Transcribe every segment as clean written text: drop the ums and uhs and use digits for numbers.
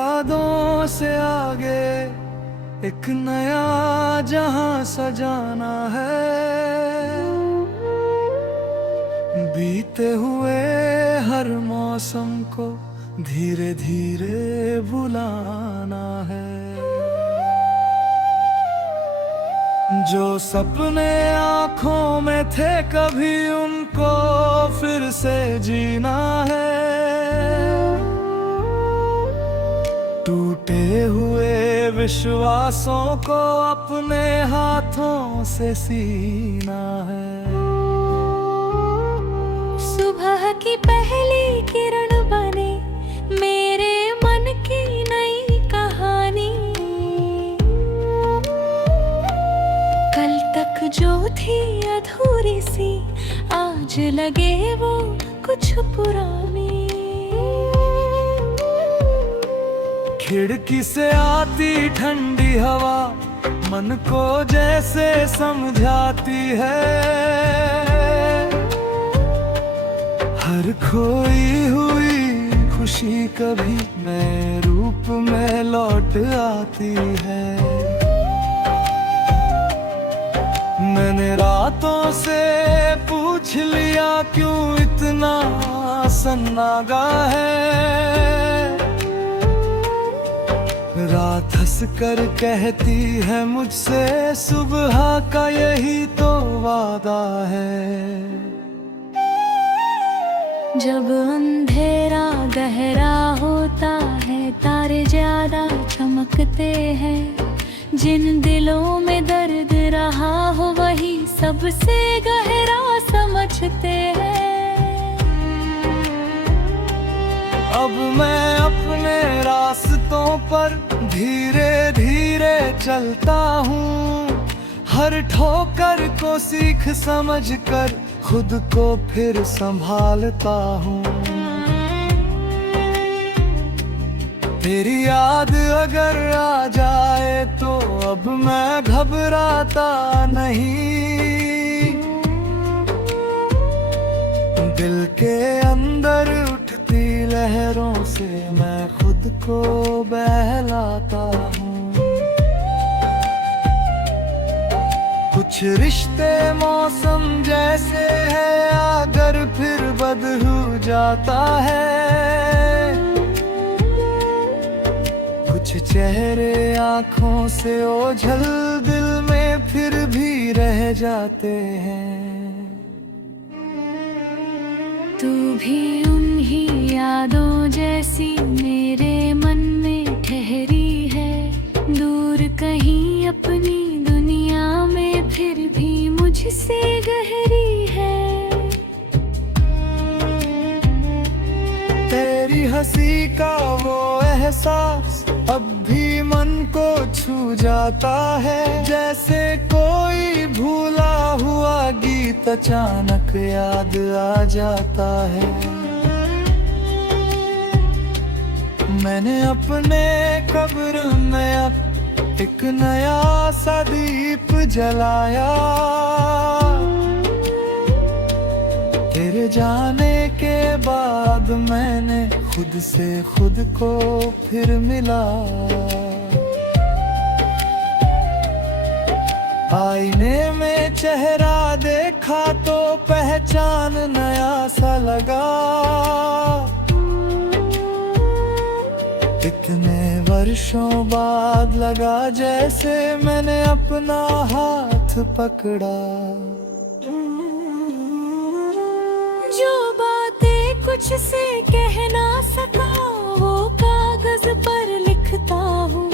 यादों से आगे एक नया जहां सजाना है। बीते हुए हर मौसम को धीरे धीरे भुलाना है। जो सपने आँखों में थे कभी उनको फिर से जीना है। टूटे हुए विश्वासों को अपने हाथों से सीना है। सुबह की पहली किरण बने मेरे मन की नई कहानी। कल तक जो थी अधूरी सी आज लगे वो कुछ पुरानी। खिड़की से आती ठंडी हवा मन को जैसे समझाती है। हर खोई हुई खुशी कभी नए रूप में लौट आती है। मैंने रातों से पूछ लिया क्यों इतना सन्नागा है। रात हंस कर कहती है मुझसे सुबह का यही तो वादा है। जब अंधेरा गहरा होता है तारे ज्यादा चमकते हैं। जिन दिलों में दर्द रहा हो वही सबसे गहरा समझते हैं। अब मैं अपने रास्तों पर धीरे धीरे चलता हूँ। हर ठोकर को सीख समझ कर खुद को फिर संभालता हूँ। तेरी याद अगर आ जाए तो अब मैं घबराता नहीं। दिल के अंदर उठती लहरों से मैं खुद को बहलाता हूँ। कुछ रिश्ते मौसम जैसे है अगर फिर बदल जाता है। कुछ चेहरे आँखों से ओझल दिल में फिर भी रह जाते हैं। तू भी उन्हीं यादों जैसी मेरे मन में ठहरी है। दूर कहीं अपनी दुनिया में फिर भी मुझसे गहरी है। तेरी हंसी का वो एहसास अब भी मन को छू जाता है। जैसे कोई भूला हुआ गीत अचानक याद आ जाता है। मैंने अपने कब्र में अब एक नया सा दीप जलाया। तेरे जाने के बाद मैंने खुद से खुद को फिर मिला। आईने में चेहरा देखा तो पहचान नया सा लगा। इतने वर्षों बाद लगा जैसे मैंने अपना हाथ पकड़ा। जो बातें कुछ से कह ना सका वो कागज पर लिखता हूँ।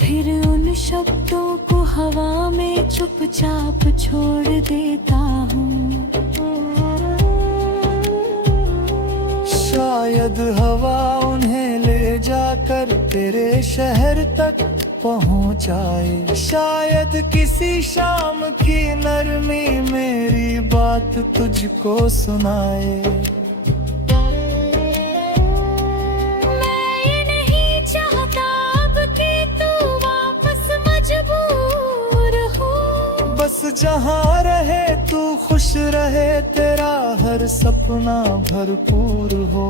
फिर उन शब्दों को हवा में चुपचाप छोड़ देता हूँ। शायद हवा उन्हें ले जाकर तेरे शहर तक पहुँचाए। शायद किसी शाम की नरमी मेरी बात तुझको सुनाए। मैं ये नहीं चाहता अब कि तू वापस मजबूर हो। बस जहाँ रहे तू खुश रहे तेरा हर सपना भरपूर हो।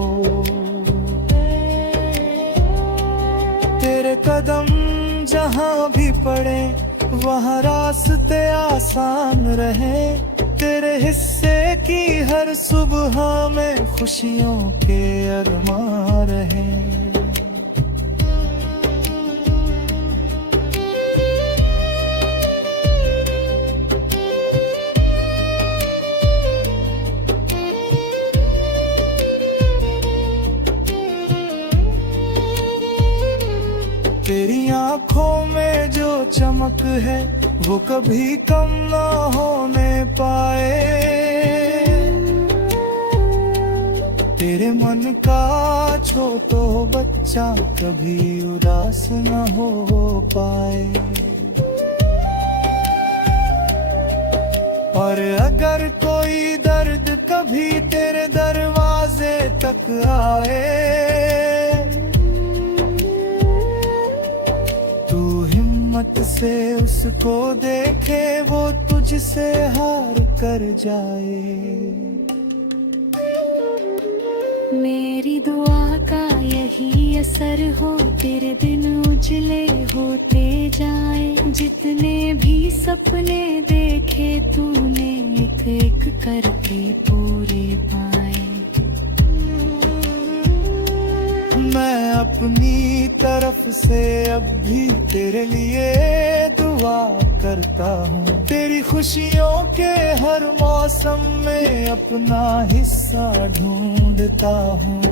कदम जहाँ भी पड़े वहाँ रास्ते आसान रहे। तेरे हिस्से की हर सुबह में खुशियों के अरमान रहे। तेरी आंखों में जो चमक है वो कभी कम ना होने पाए। तेरे मन का छोटो बच्चा कभी उदास न हो पाए। और अगर कोई दर्द कभी तेरे दरवाजे तक आए, हिम्मत से उसको देखे वो तुझसे हार कर जाए। मेरी दुआ का यही असर हो, तेरे दिन उजले होते जाए। जितने भी सपने देखे तूने एक एक करके पूरे पाए। मैं अपनी तरफ से अब भी तेरे लिए दुआ करता हूँ। तेरी खुशियों के हर मौसम में अपना हिस्सा ढूंढता हूँ।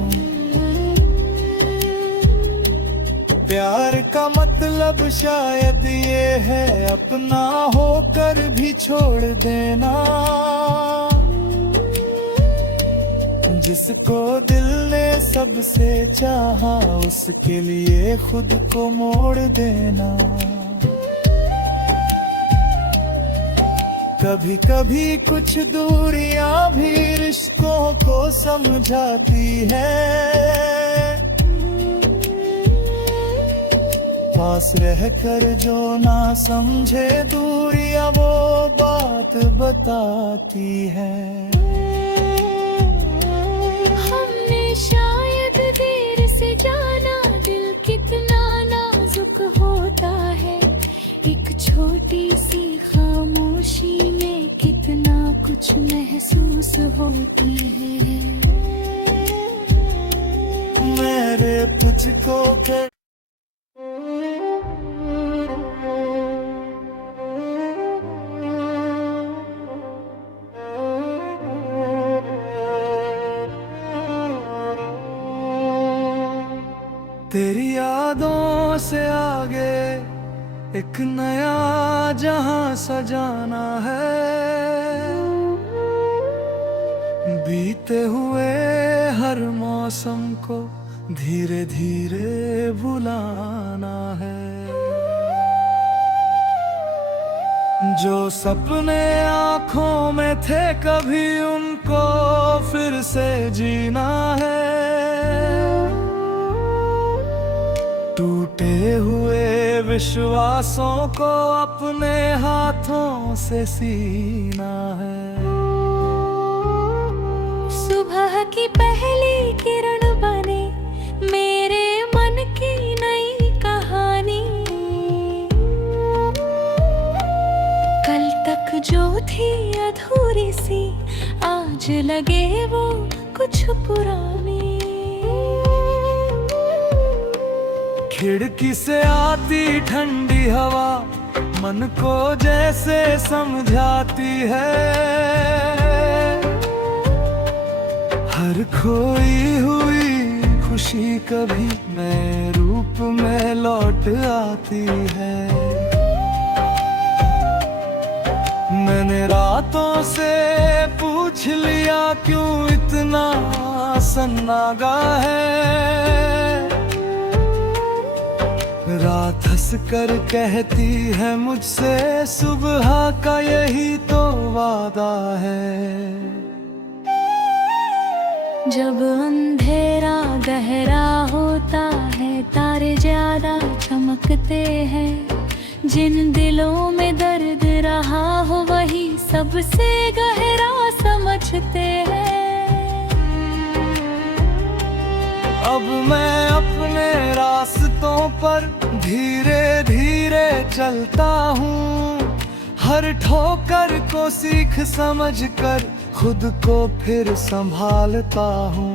प्यार का मतलब शायद ये है अपना होकर भी छोड़ देना। जिसको दिल ने सबसे चाहा उसके लिए खुद को मोड़ देना। कभी कभी कुछ दूरियां भी रिश्तों को समझाती है। पास रहकर जो ना समझे दूरियां वो बात बताती है। शायद देर से जाना दिल कितना नाजुक होता है। एक छोटी सी खामोशी में कितना कुछ महसूस होती है। मेरे तुझको तेरी यादों से आगे एक नया जहां सजाना है। बीते हुए हर मौसम को धीरे धीरे भुलाना है। जो सपने आँखों में थे कभी उनको फिर से जीना है। टूटे हुए विश्वासों को अपने हाथों से सीना है। सुबह की पहली किरण बने मेरे मन की नई कहानी। कल तक जो थी अधूरी सी आज लगे वो कुछ पुरानी। खिड़की से आती ठंडी हवा मन को जैसे समझाती है। हर खोई हुई खुशी कभी नए रूप में लौट आती है। मैंने रातों से पूछ लिया क्यों इतना सन्नागा है। रात हंस कर कहती है मुझसे सुबह का यही तो वादा है। जब अंधेरा गहरा होता है तारे ज्यादा चमकते हैं। जिन दिलों में दर्द रहा हो वही सबसे गहरा समझते हैं। अब मैं अपने रास्तों पर धीरे धीरे चलता हूँ। हर ठोकर को सीख समझ कर खुद को फिर संभालता हूँ।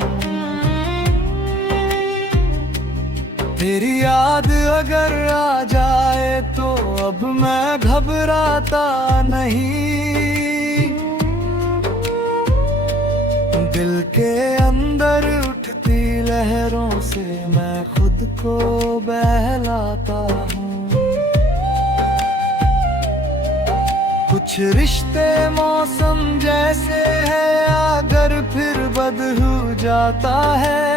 तेरी याद अगर आ जाए तो अब मैं घबराता नहीं। दिल के अंदर उठती लहरों से मैं खुद को बहलाता हूँ। कुछ रिश्ते मौसम जैसे है, अगर फिर बदलू जाता है।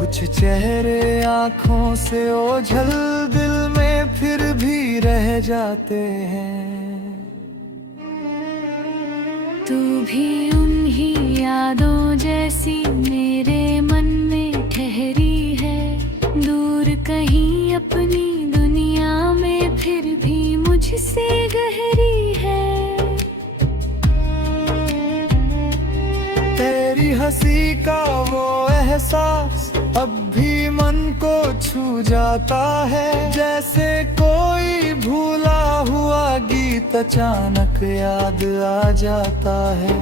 कुछ चेहरे आँखों से ओझल दिल में फिर भी रह जाते हैं। तू भी उन्हीं यादों जैसी मेरे मन में ठहरी है। दूर कहीं अपनी दुनिया में फिर भी मुझसे गहरी है। तेरी हंसी का वो एहसास अब भी मन को छू जाता है। जैसे कोई भूला हुआ गीत अचानक याद आ जाता है।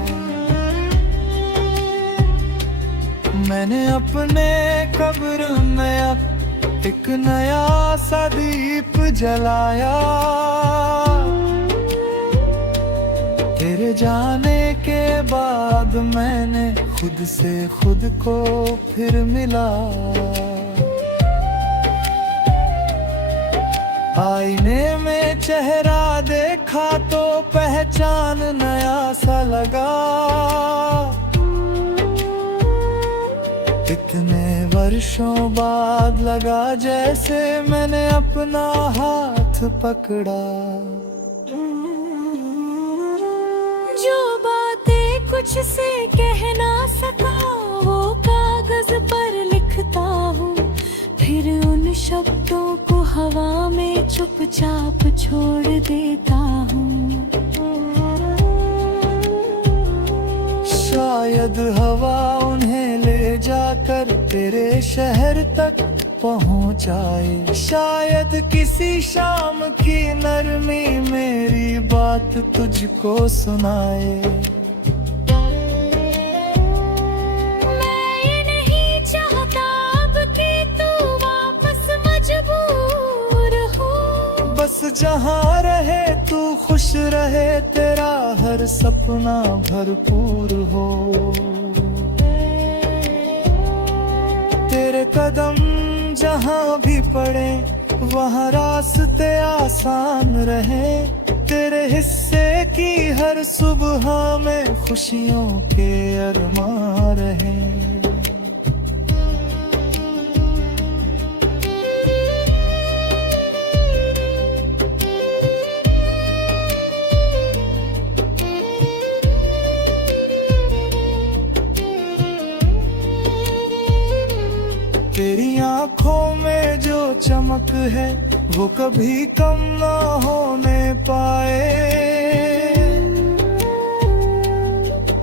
मैंने अपने कब्र में अब एक नया सा दीप जलाया। तेरे जाने के बाद मैंने खुद से खुद को फिर मिला। आईने में चेहरा देखा तो पहचान नया सा लगा। इतने वर्षों बाद लगा जैसे मैंने अपना हाथ पकड़ा। जो बातें कुछ से कह ना सका वो कागज पर लिखता हूँ। फिर उन शब्दों को हवा में चुपचाप छोड़ देता हूँ। शायद हवा उन्हें ले जाकर तेरे शहर तक पहुँचाए। शायद किसी शाम की नरमी मेरी बात तुझको सुनाए। मैं ये नहीं चाहता अब कि तू वापस मजबूर हो। बस जहाँ रहे तू खुश रहे, तेरा हर सपना भरपूर हो। तेरे कदम जहाँ भी पड़े वहाँ रास्ते आसान रहे। तेरे हिस्से की हर सुबह में खुशियों के अरमान रहे। तेरी आँखों में जो चमक है वो कभी कम ना होने पाए।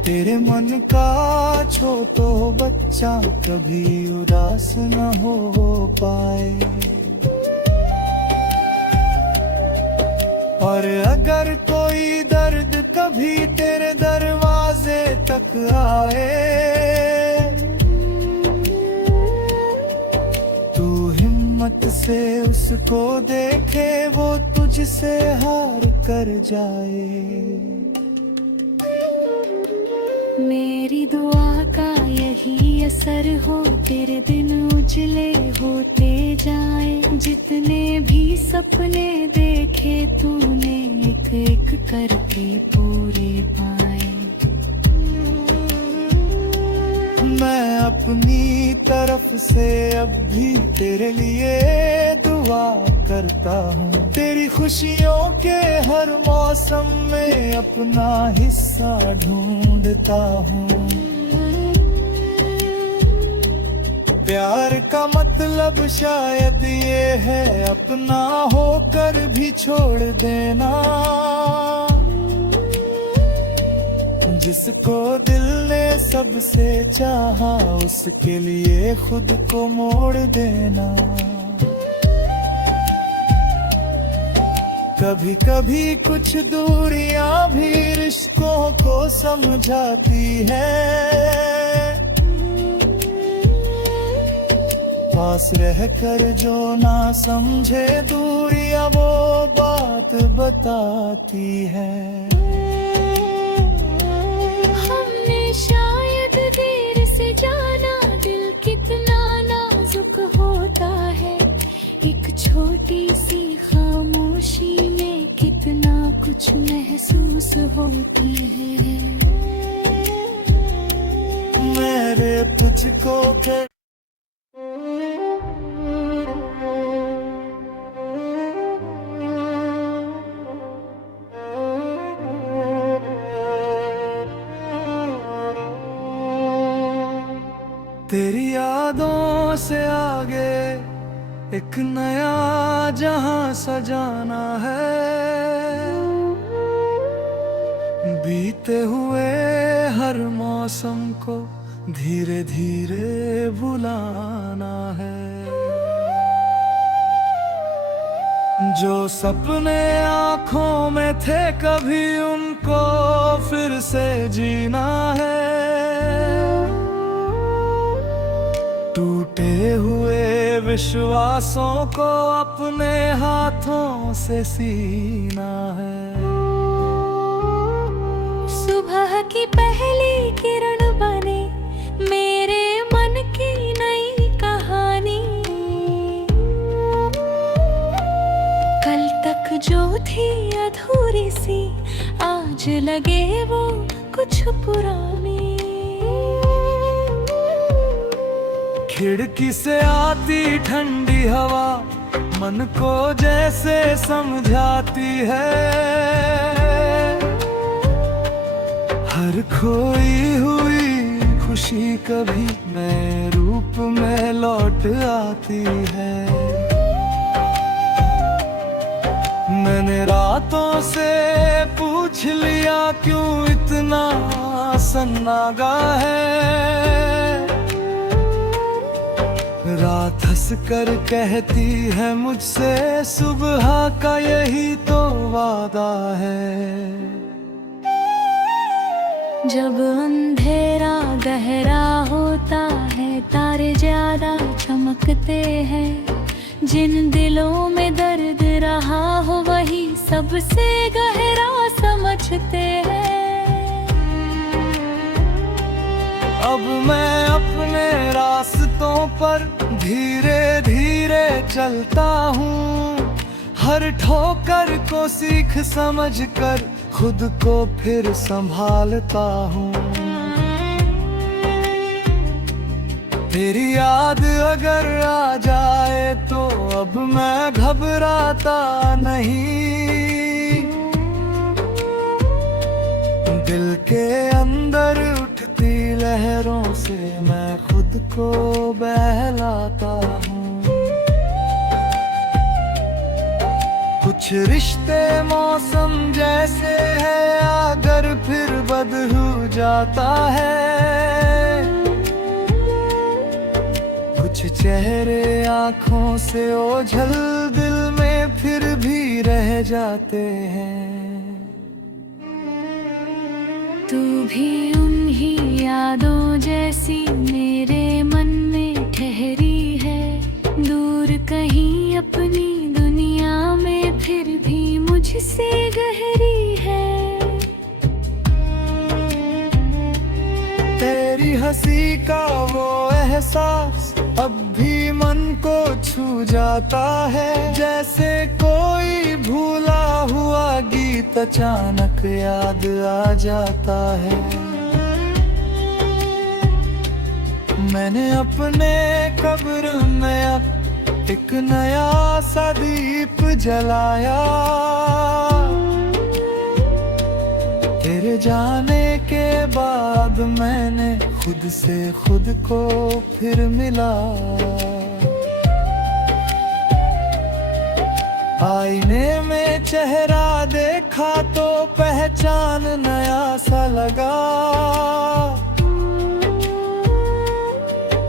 तेरे मन का छोटो बच्चा कभी उदास न हो पाए। और अगर कोई दर्द कभी तेरे दरवाजे तक आए, से उसको देखे वो तुझसे हार कर जाए। मेरी दुआ का यही असर हो, तेरे दिन उजले होते जाए। जितने भी सपने देखे तूने एक एक करके पूरे पाए। मैं अपनी तरफ से अब भी तेरे लिए दुआ करता हूँ। तेरी खुशियों के हर मौसम में अपना हिस्सा ढूंढता हूँ। प्यार का मतलब शायद ये है अपना होकर भी छोड़ देना। जिसको दिल ने सबसे चाहा उसके लिए खुद को मोड़ देना। कभी कभी कुछ दूरियां भी रिश्तों को समझाती है। पास रहकर जो ना समझे दूरियां वो बात बताती है। हमने शायद देर से जाना दिल कितना नाजुक होता है। एक छोटी सी खामोशी में कितना कुछ महसूस होती है। मेरे तुझको के तेरी यादों से आगे एक नया जहां सजाना है। बीते हुए हर मौसम को धीरे धीरे भुलाना है। जो सपने आँखों में थे कभी उनको फिर से जीना है। टूटे हुए विश्वासों को अपने हाथों से सीना है। सुबह की पहली किरण बने मेरे मन की नई कहानी। कल तक जो थी अधूरी सी आज लगे वो कुछ पुरानी। खिड़की से आती ठंडी हवा मन को जैसे समझाती है। हर खोई हुई खुशी कभी नए रूप में लौट आती है। मैंने रातों से पूछ लिया क्यों इतना सन्नागा है। रात हंस कर कहती है मुझसे सुबह का यही तो वादा है। जब अंधेरा गहरा होता है तारे ज्यादा चमकते हैं। जिन दिलों में दर्द रहा हो वही सबसे गहरा समझते हैं। अब मैं अपने रास्तों पर धीरे धीरे चलता हूँ। हर ठोकर को सीख समझ कर खुद को फिर संभालता हूँ। तेरी याद अगर आ जाए तो अब मैं घबराता नहीं। दिल के अंदर उठती लहरों से मैं खुद को बहलाता हूँ। कुछ रिश्ते मौसम जैसे है अगर फिर बदल जाता है। कुछ चेहरे आँखों से ओझल दिल में फिर भी रह जाते हैं। तू भी उन्हीं यादों जैसी मेरे मन में ठहरी है। दूर कहीं अपनी दुनिया में फिर भी मुझसे गहरी है। तेरी हंसी का वो एहसास अब भी मन को छू जाता है। जैसे कोई भूला हुआ गीत अचानक याद आ जाता है। मैंने अपने कब्र में अब एक नया सा दीप जलाया। तेरे जाने के बाद मैंने खुद से खुद को फिर मिला। आईने में चेहरा देख देखा तो पहचान नया सा लगा।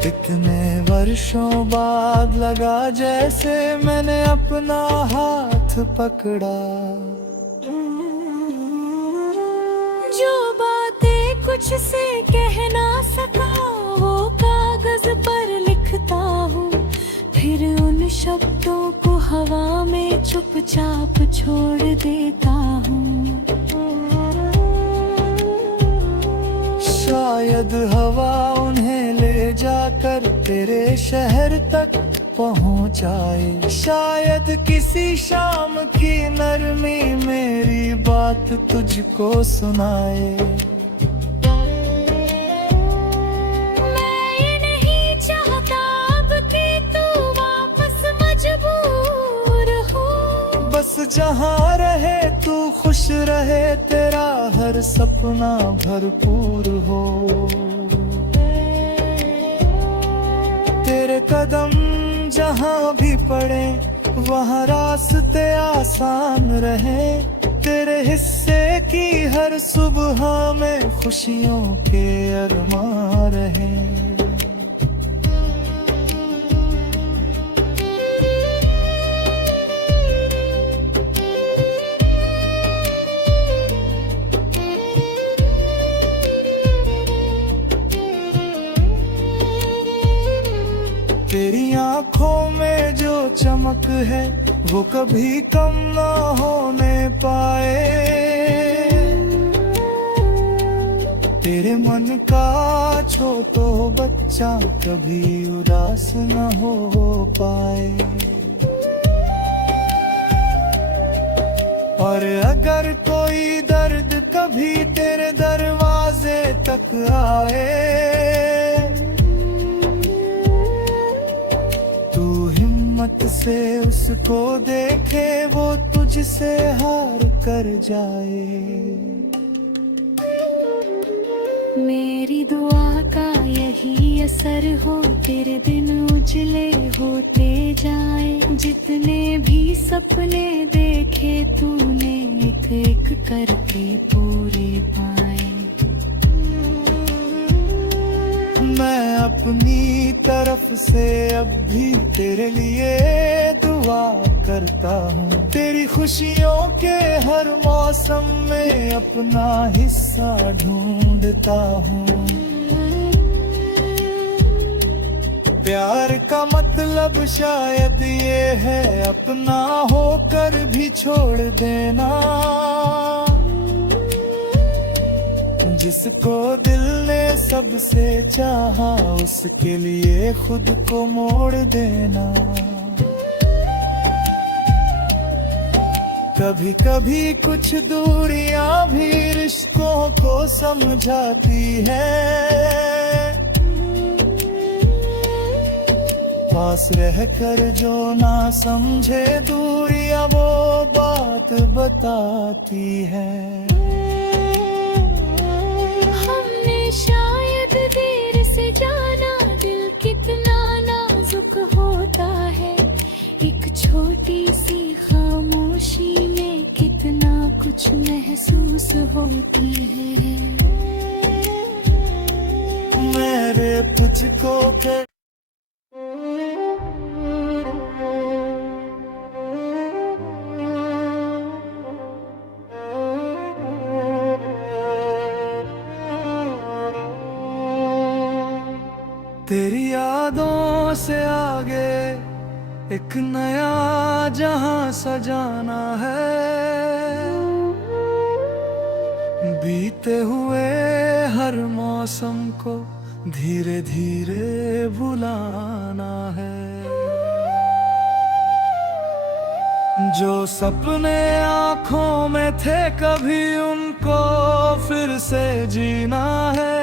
इतने वर्षों बाद लगा जैसे मैंने अपना हाथ पकड़ा। जो बातें कुछ से कह ना सका वो कागज पर लिखता हूँ, फिर उन शब्दों को हवा में चुपचाप छोड़ देता हूँ। शायद हवा उन्हें ले जाकर तेरे शहर तक पहुँचाए, शायद किसी शाम की नरमी मेरी बात तुझको सुनाए। मैं ये नहीं चाहता अब कि तू वापस मजबूर हो, बस जहाँ रहे तू खुश रहे, तेरा हर सपना भरपूर हो। तेरे कदम जहाँ भी पड़े वहाँ रास्ते आसान रहे, तेरे हिस्से की हर सुबह में खुशियों के अरमान रहे। तेरी आँखों में जो चमक है वो कभी कम ना होने पाए, तेरे मन का छोटो बच्चा कभी उदास न हो पाए। और अगर कोई दर्द कभी तेरे दरवाजे तक आए, से उसको देखे वो तुझसे हार कर जाए। मेरी दुआ का यही असर हो, तेरे दिन उजले होते जाए। जितने भी सपने देखे तूने एक एक करके पूरे पाए। मैं अपनी तरफ से अब भी तेरे लिए दुआ करता हूँ, तेरी खुशियों के हर मौसम में अपना हिस्सा ढूंढता हूँ। प्यार का मतलब शायद ये है अपना होकर भी छोड़ देना, जिसको दिल ने सबसे चाहा उसके लिए खुद को मोड़ देना। कभी कभी कुछ दूरियां भी रिश्तों को समझाती है, पास रहकर जो ना समझे दूरियां वो बात बताती है। शायद देर से जाना दिल कितना नाजुक होता है, एक छोटी सी खामोशी में कितना कुछ महसूस होती है। मेरे तुझको के तेरी यादों से आगे एक नया जहां सजाना है। बीते हुए हर मौसम को धीरे धीरे भुलाना है। जो सपने आँखों में थे कभी उनको फिर से जीना है।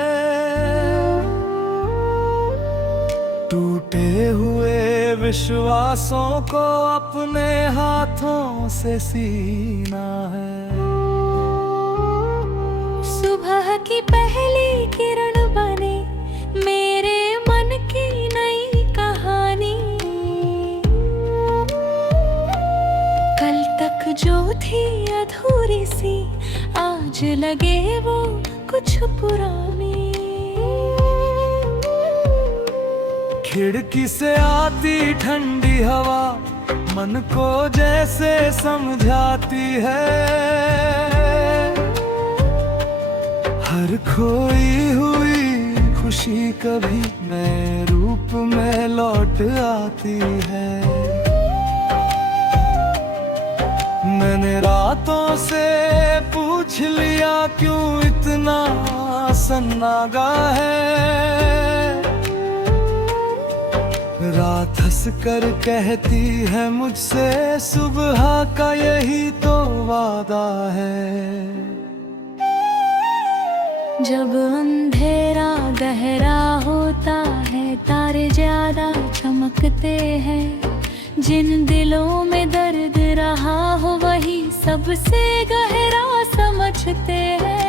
टूटे हुए विश्वासों को अपने हाथों से सीना है। सुबह की पहली किरण बने मेरे मन की नई कहानी, कल तक जो थी थी अधूरी सी, आज लगे वो कुछ पुरानी। खिड़की से आती ठंडी हवा मन को जैसे समझाती है, हर खोई हुई खुशी कभी नए रूप में लौट आती है। मैंने रातों से पूछ लिया क्यों इतना सन्नागा है, रात हंस कर कहती है मुझसे सुबह का यही तो वादा है। जब अंधेरा गहरा होता है तारे ज्यादा चमकते हैं, जिन दिलों में दर्द रहा हो वही सबसे गहरा समझते हैं।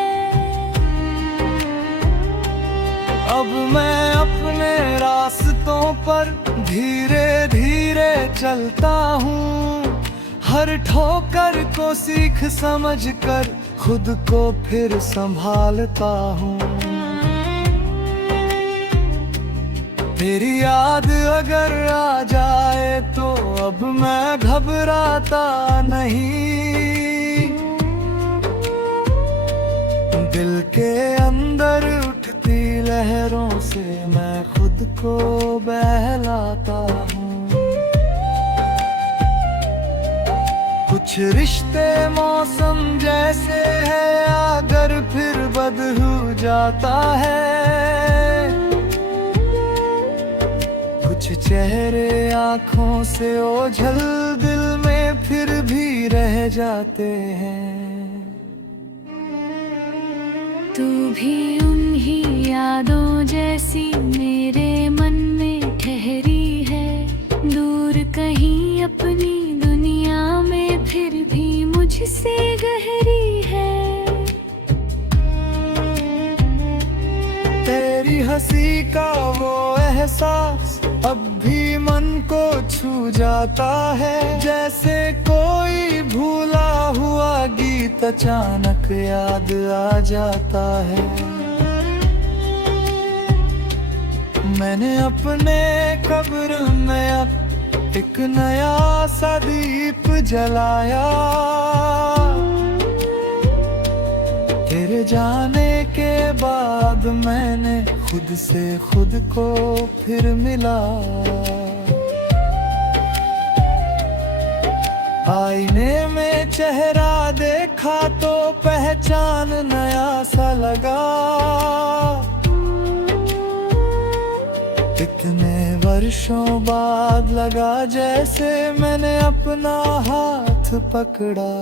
अब मैं अपने रास्तों पर धीरे धीरे चलता हूँ, हर ठोकर को सीख समझ कर खुद को फिर संभालता हूँ। तेरी याद अगर आ जाए तो अब मैं घबराता नहीं, दिल के अंदर उठती लहरों से मैं खुद को बहलाता हूँ। कुछ रिश्ते मौसम जैसे है अगर फिर बदल जाता है, कुछ चेहरे आँखों से ओझल दिल में फिर भी रह जाते हैं। तू भी उन्हीं यादों जैसी मेरे मन में ठहरी है, दूर कहीं अपनी दुनिया में फिर भी मुझसे गहरी है। तेरी हंसी का वो एहसास अब भी मन को छू जाता है, जैसे कोई भूला हुआ गीत अचानक याद आ जाता है। मैंने अपने कब्र में अब एक नया सा दीप जलाया, तेरे जाने के बाद मैंने खुद से खुद को फिर मिला। आईने में चेहरा देखा तो पहचान नया सा लगा, इतने वर्षों बाद लगा जैसे मैंने अपना हाथ पकड़ा।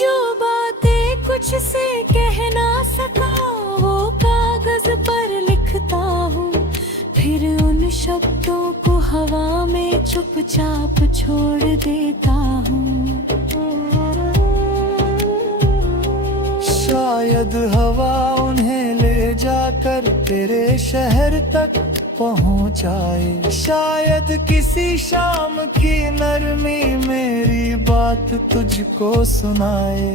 जो बातें कुछ से कह ना सका वो कागज पर लिखता हूँ, फिर उन शब्दों को हवा में चुपचाप छोड़ देता हूँ। शायद हवा उन्हें ले जाकर तेरे शहर तक पहुँचाए, शायद किसी शाम की नरमी मेरी बात तुझको सुनाए।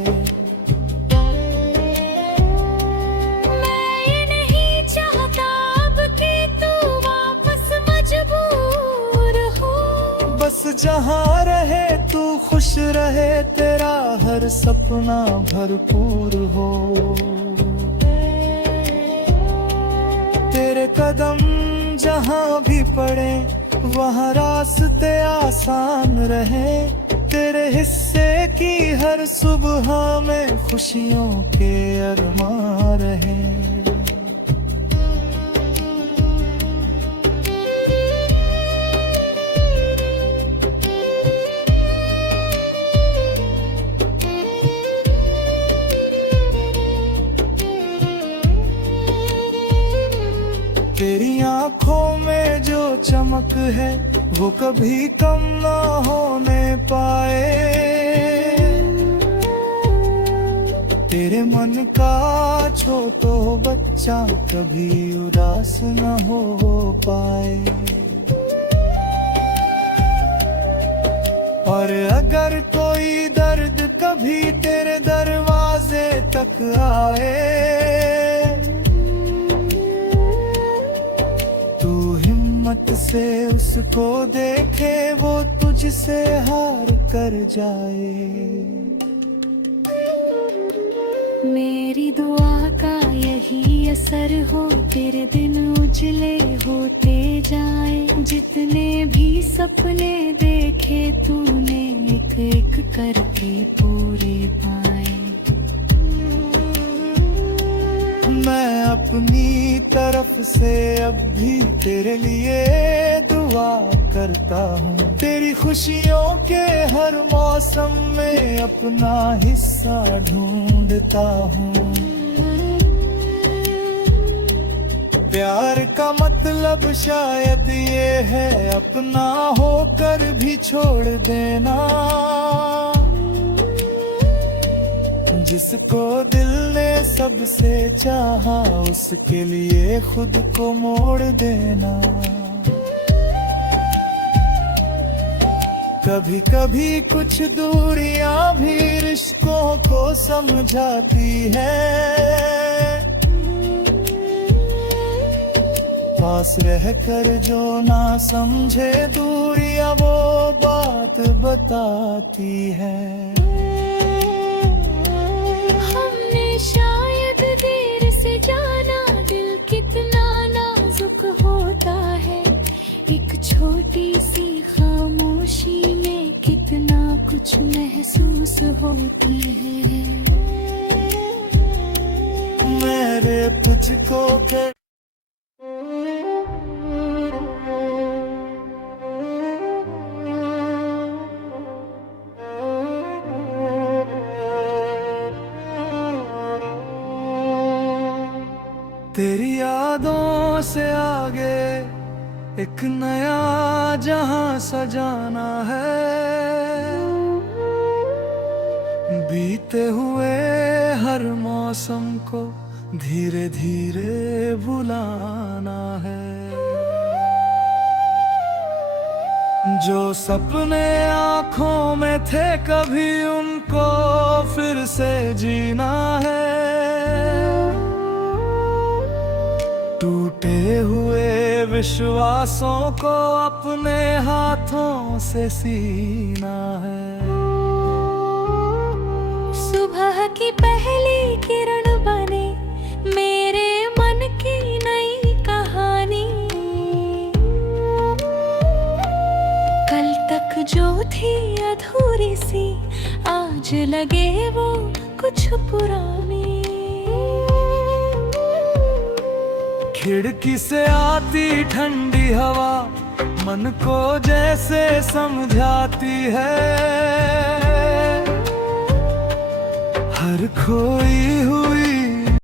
मैं ये नहीं चाहता अब कि तू वापस मजबूर हो, बस जहाँ रहे तू खुश रहे, तेरा हर सपना भरपूर हो। तेरे कदम जहाँ भी पड़े वहाँ रास्ते आसान रहे, तेरे हिस्से की हर सुबह में खुशियों के अरमान रहे। तेरी आँखों में जो चमक है वो कभी कम ना होने पाए, तेरे मन का छोटो बच्चा कभी उदास न हो पाए। अगर कोई दर्द कभी तेरे दरवाजे तक आए, तू हिम्मत से उसको देखे, वो तुझसे हार कर जाए। मेरी दुआ का यही असर हो, तेरे दिन उजले होते जाए। जितने भी सपने देखे तूने, एक एक करके पूरे पाए। मैं अपनी तरफ से अब भी तेरे लिए दुआ करता हूँ। तेरी खुशियों के हर मौसम में अपना हिस्सा ढूंढता हूँ। प्यार का मतलब शायद ये है, अपना होकर भी छोड़ देना। जिसको दिल ने सबसे चाहा, उसके लिए खुद को मोड़ देना। कभी कभी कुछ दूरियां भी रिश्तों को समझाती है। पास रहकर जो ना समझे दूरियां, वो बात बताती है। शायद देर से जाना, दिल कितना नाजुक होता है। एक छोटी सी खामोशी में कितना कुछ महसूस होती है। मेरे तुझको कर तेरी यादों से आगे एक नया जहां सजाना है। बीते हुए हर मौसम को धीरे धीरे भुलाना है। जो सपने आँखों में थे कभी, उनको फिर से जीना है। टूटे हुए विश्वासों को अपने हाथों से सीना है। सुबह की पहली किरण बने मेरे मन की नई कहानी। कल तक जो थी अधूरी सी, आज लगे वो कुछ पुरानी। खिड़की से आती ठंडी हवा मन को जैसे समझाती है। हर खोई हुई